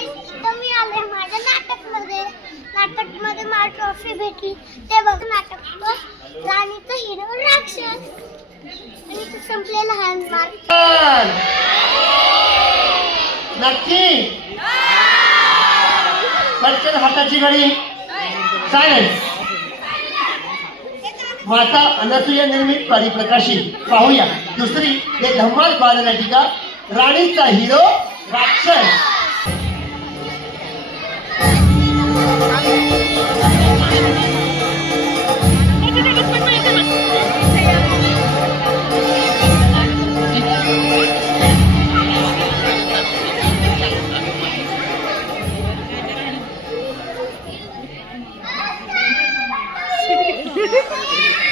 मी आले माझ्या नाटकमध्ये. नाटकमध्ये मला ट्रॉफी भेटली. ते बघ नाटक होतं. राणीचं हिरो राक्षस. आणि तो संपलेला नक्की? पटकन हाताची घडी. सायन्स माता अनसुया निर्मित परिप्रकाशित पाहूया. दुसरी हे धम्माल बालनाटिका राणीचा हिरो राक्षस. Yeah.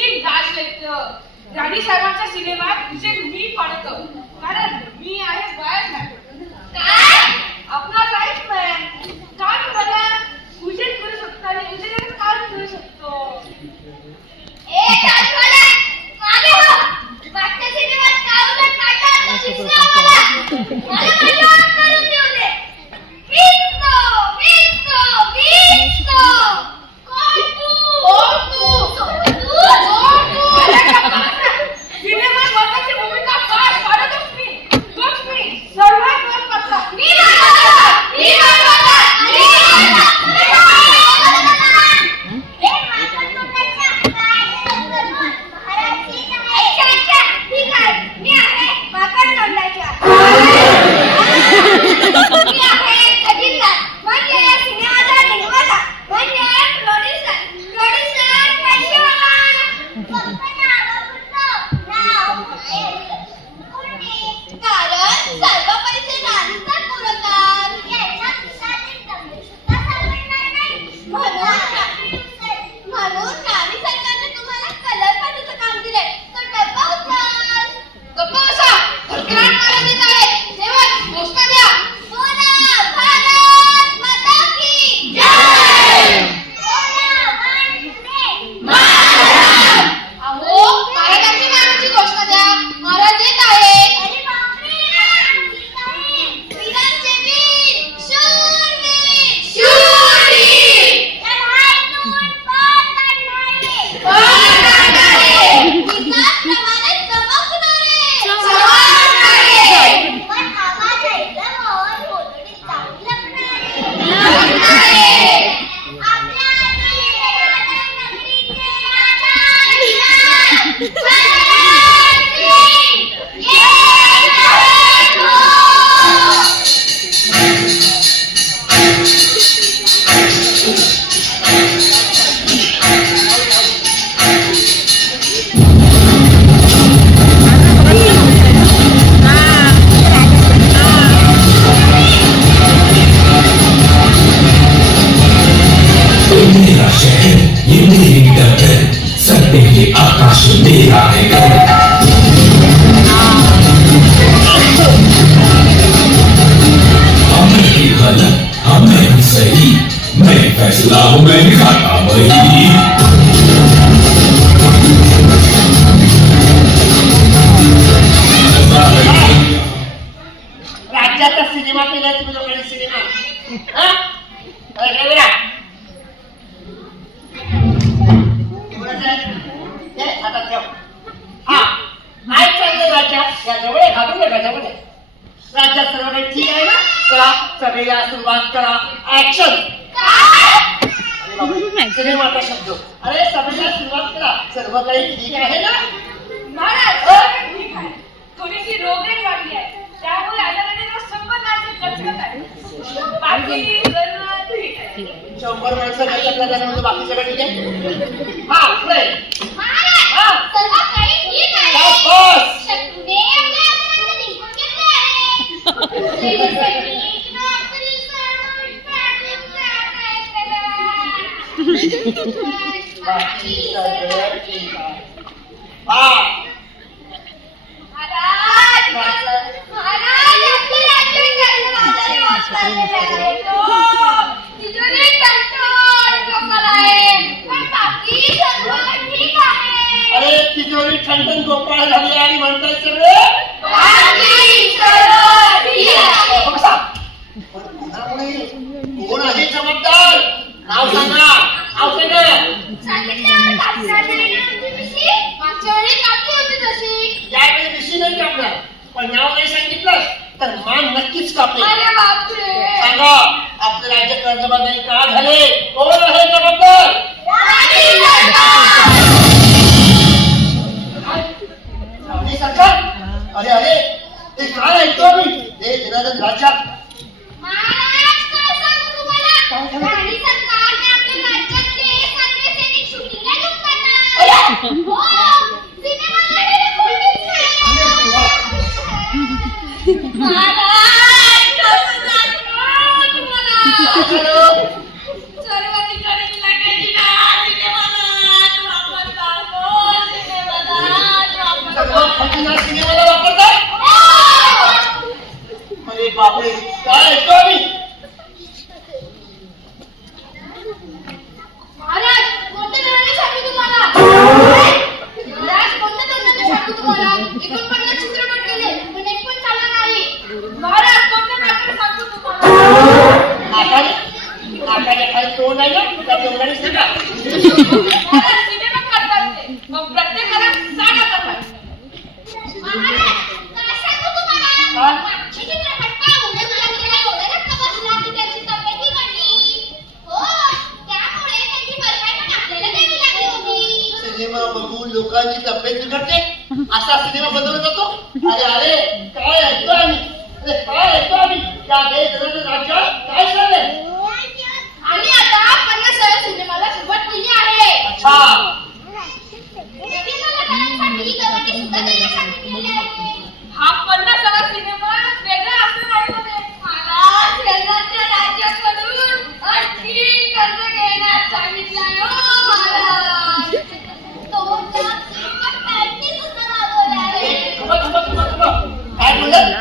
मी गाज लेखक राणी साहेबांच्या सिनेमात विजय मी पडतो. कारण मी आहे वायर मॅन काय? आपला लाईफ मॅन काय मला उजेड करू शकतो आणि उजेड काय करू शकतो. ए राजवाडा मागे हो मागच्या सिनेमात काय उलट पाठवलं मला. मला Yeah. सगळ्याच्या प्रकारे म्हणतो बाकी सगळं ठीक आहे? हा पुढे Thank you. बापरे काय सिनेमा बघून लोकांची तब्येत बिघडते? असा सिनेमा बनवला जातो? अरे अरे काय ऐकतो आम्ही? अरे काय ऐकतो आम्ही? त्या देश काय आम्ही आता पन्नास सिनेमाला सुरुवात केली आहे. अच्छा. हा पन्नास सिनेमा वेगळा असं महाराज सांगितलं हो,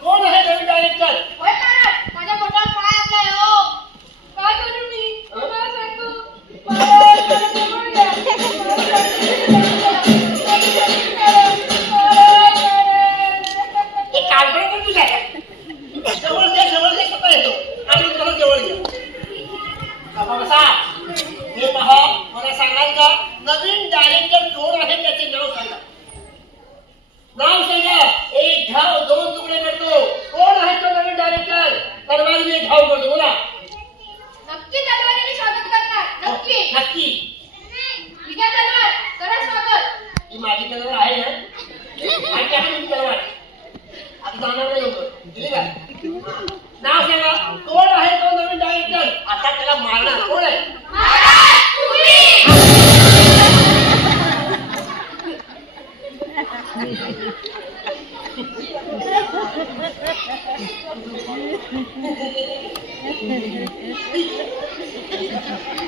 Go ahead, everybody, cut. Thank you.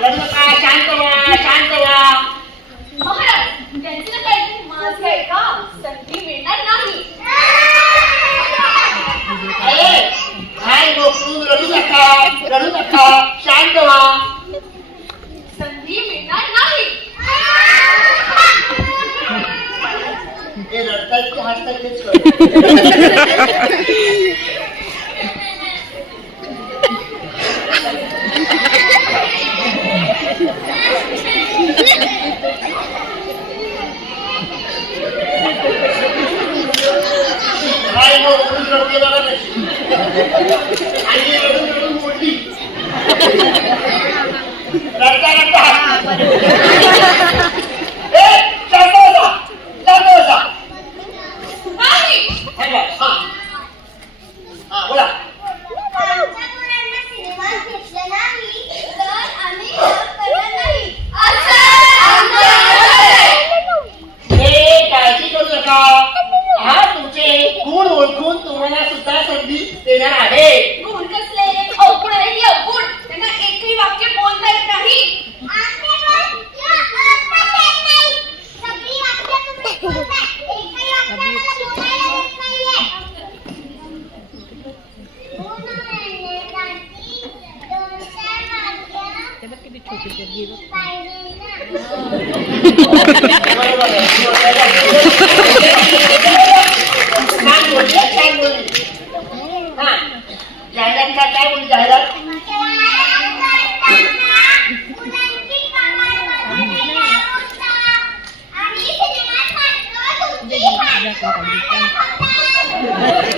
रडू नका शांत व्हा शांत व्हा महाराज त्यांचं काही माझं आहे का संधी मिळणार नाही अरे काय लोक रडू नका रडू नका. 吃完大胖蛋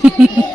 Ha ha ha.